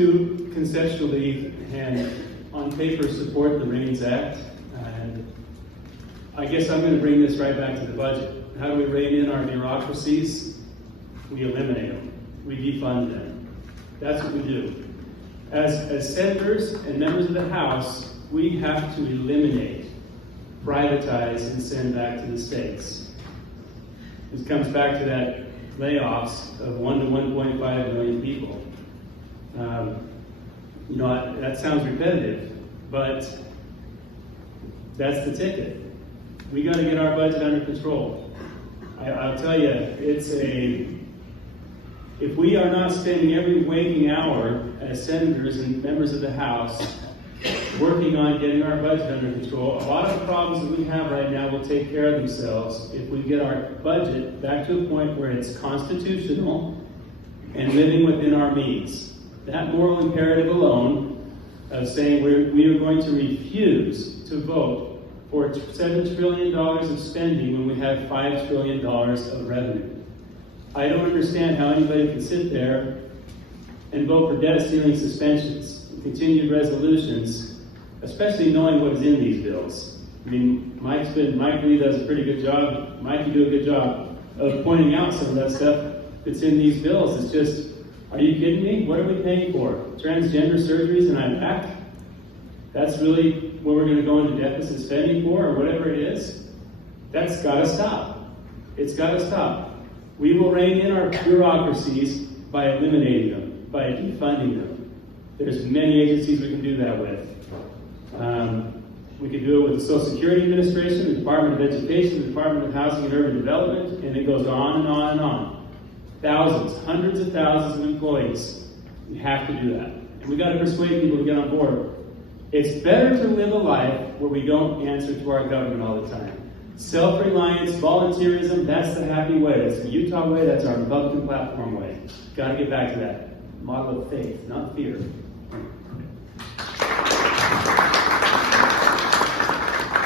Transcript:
to conceptually and on paper support the REINS Act, and I guess I'm going to bring this right back to the budget. How do we rein in our bureaucracies? We eliminate them. We defund them. That's what we do. As senators and members of the House, we have to eliminate, privatize, and send back to the states. This comes back to that layoffs of 1 to 1.5 million people. That sounds repetitive, but that's the ticket. We got to get our budget under control. I'll tell you, if we are not spending every waking hour as senators and members of the House working on getting our budget under control, a lot of the problems that we have right now will take care of themselves if we get our budget back to a point where it's constitutional and living within our means. That moral imperative alone of saying we are going to refuse to vote for $7 trillion of spending when we have $5 trillion of revenue. I don't understand how anybody can sit there and vote for debt ceiling suspensions, continued resolutions, especially knowing what is in these bills. I mean, Mike Lee does a pretty good job. Mike, you do a good job of pointing out some of that stuff that's in these bills. It's just, are you kidding me? What are we paying for? Transgender surgeries in Iraq? That's really what we're going to go into deficit spending for, or whatever it is? That's got to stop. It's got to stop. We will rein in our bureaucracies by eliminating them, by defunding them. There's many agencies we can do that with. We can do it with the Social Security Administration, the Department of Education, the Department of Housing and Urban Development, and it goes on and on and on. Thousands, hundreds of thousands of employees. We have to do that. And we got to persuade people to get on board. It's better to live a life where we don't answer to our government all the time. Self-reliance, volunteerism, that's the happy way. That's the Utah way, that's our Republican platform way. Got to get back to that model of faith, not fear.